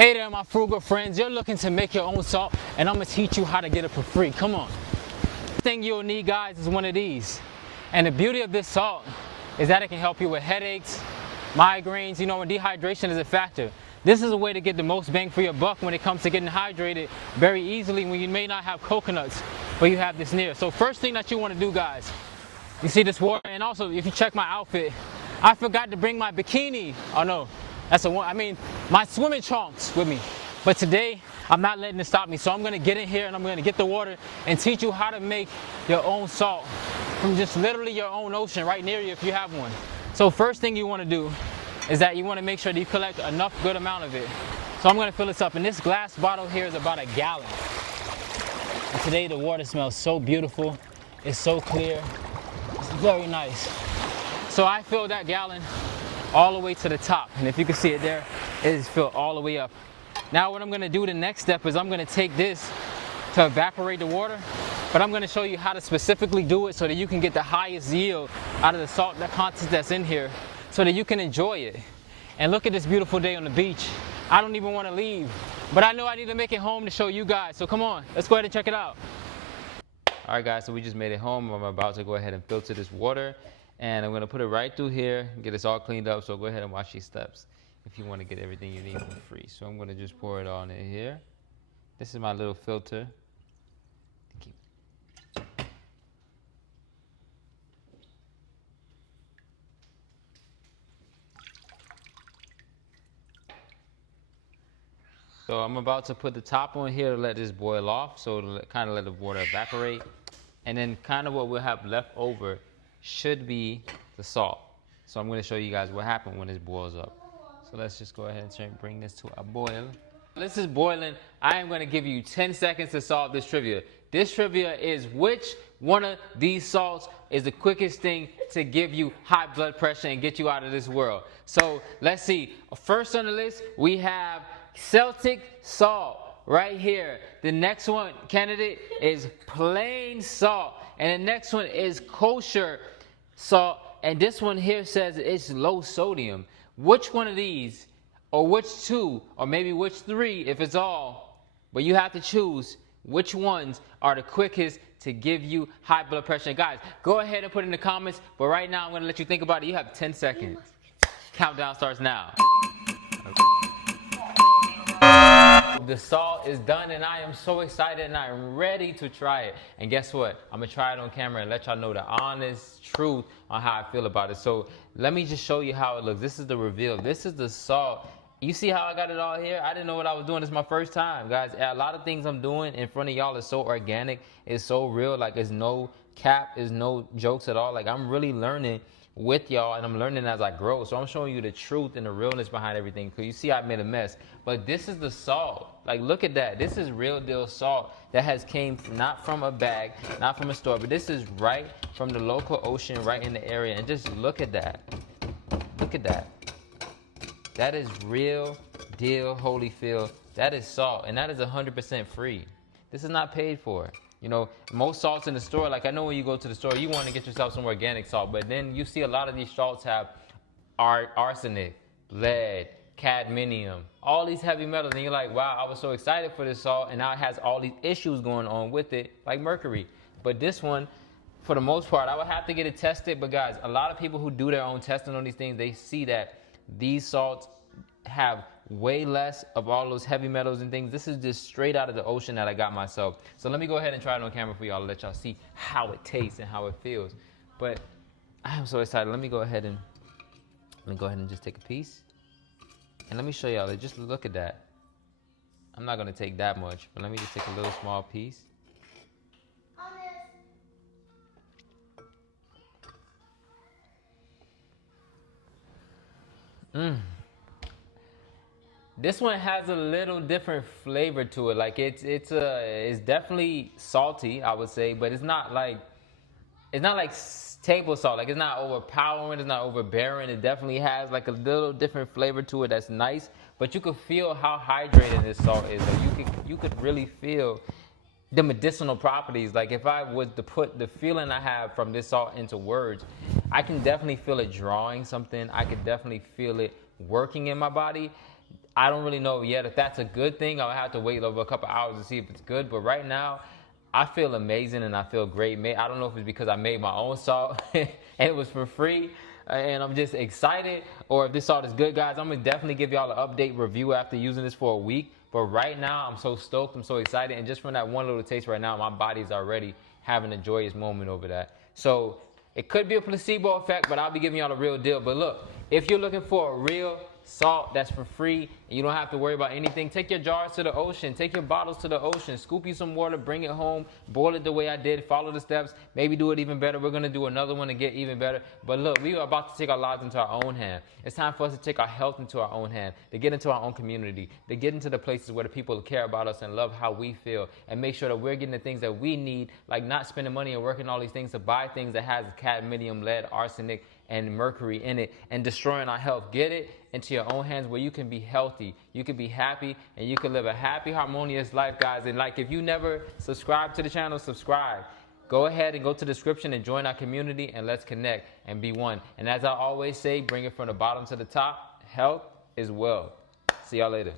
Hey there, my frugal friends. You're looking to make your own salt, and I'm gonna teach you how to get it for free. Come on. The thing you'll need, guys, is one of these. And the beauty of this salt is that it can help you with headaches, migraines, when dehydration is a factor. This is a way to get the most bang for your buck when it comes to getting hydrated very easily when you may not have coconuts, but you have this near. So first thing that you want to do, guys, you see this water, and also if you check my outfit, I forgot to bring my bikini. Oh no, my swimming trunks with me. But today, I'm not letting it stop me. So I'm gonna get in here and I'm gonna get the water and teach you how to make your own salt from just literally your own ocean right near you if you have one. So first thing you wanna do is that you wanna make sure that you collect enough good amount of it. So I'm gonna fill this up. And this glass bottle here is about a gallon. And today the water smells so beautiful. It's so clear. It's very nice. So I filled that gallon all the way to the top. And if you can see it there, it is filled all the way up. Now what I'm gonna do, the next step is I'm gonna take this to evaporate the water, but I'm gonna show you how to specifically do it so that you can get the highest yield out of the salt content that's in here so that you can enjoy it. And look at this beautiful day on the beach. I don't even wanna leave, but I know I need to make it home to show you guys. So come on, let's go ahead and check it out. All right guys, so we just made it home. I'm about to go ahead and filter this water. And I'm gonna put it right through here, get this all cleaned up, so go ahead and watch these steps if you wanna get everything you need for free. So I'm gonna just pour it on in here. This is my little filter. So I'm about to put the top on here to let this boil off, so to kind of let the water evaporate. And then kind of what we'll have left over should be the salt. So I'm going to show you guys what happened when this boils up. So let's just go ahead and bring this to a boil. This is boiling. I am going to give you 10 seconds to solve this trivia. This trivia is which one of these salts is the quickest thing to give you high blood pressure and get you out of this world. So let's see. First on the list, we have Celtic salt right here. The next one candidate is plain salt. And the next one is kosher salt, and this one here says it's low sodium. Which one of these, or which two, or maybe which three, if it's all, but you have to choose which ones are the quickest to give you high blood pressure. And guys, go ahead and put it in the comments, but right now I'm going to let you think about it. You have 10 seconds. Countdown starts now. The salt is done and I am so excited and I'm ready to try it. And guess what? I'm gonna try it on camera and let y'all know the honest truth on how I feel about it. So let me just show you how it looks. This is the reveal. This is the salt. You see how I got it all here? I didn't know what I was doing. This is my first time, guys. A lot of things I'm doing in front of y'all is so organic. It's so real. Like, it's no cap. It's no jokes at all. Like, I'm really learning with y'all, and I'm learning as I grow. So I'm showing you the truth and the realness behind everything. Because you see I made a mess. But this is the salt. Like, look at that. This is real deal salt that has came not from a bag, not from a store, but this is right from the local ocean right in the area. And just look at that. Look at that. That is real deal Holyfield. That is salt, and that is 100% free. This is not paid for. Most salts in the store, like, I know when you go to the store, you want to get yourself some organic salt, but then you see a lot of these salts have arsenic, lead, cadmium, all these heavy metals, and you're like, wow, I was so excited for this salt, and now it has all these issues going on with it, like mercury. But this one, for the most part, I would have to get it tested, but guys, a lot of people who do their own testing on these things, they see that these salts have way less of all those heavy metals and things. This is just straight out of the ocean that I got myself. So let me go ahead and try it on camera for y'all to let y'all see how it tastes and how it feels. But I am so excited. Let me go ahead and just take a piece. And let me show y'all, just look at that. I'm not gonna take that much, but let me just take a little small piece. This one has a little different flavor to it. Like, it's definitely salty, I would say, but it's not like table salt. Like, it's not overpowering, it's not overbearing. It definitely has like a little different flavor to it that's nice, but you could feel how hydrated this salt is. Like, you could really feel the medicinal properties. Like, if I was to put the feeling I have from this salt into words, I can definitely feel it drawing something. I could definitely feel it working in my body. I don't really know yet if that's a good thing. I'll have to wait over a couple hours to see if it's good. But right now, I feel amazing and I feel great. I don't know if it's because I made my own salt and it was for free and I'm just excited, or if this salt is good, guys. I'm gonna definitely give y'all an update review after using this for a week. But right now, I'm so stoked, I'm so excited, and just from that one little taste right now, my body's already having a joyous moment over that. So it could be a placebo effect, but I'll be giving y'all the real deal. But look, if you're looking for a real salt that's for free and you don't have to worry about anything, take your jars to the ocean, take your bottles to the ocean, scoop you some water, bring it home, boil it the way I did, follow the steps, maybe do it even better. We're going to do another one to get even better. But look, we are about to take our lives into our own hand. It's time for us to take our health into our own hand, to get into our own community, to get into the places where the people care about us and love how we feel, and make sure that we're getting the things that we need, like not spending money and working all these things to buy things that has cadmium, lead, arsenic, and mercury in it, and destroying our health. Get it into your own hands where you can be healthy, you can be happy, and you can live a happy, harmonious life, guys. And like, if you never subscribe to the channel, subscribe. Go ahead and go to the description and join our community, and let's connect and be one. And as I always say, bring it from the bottom to the top. Health is wealth. See y'all later.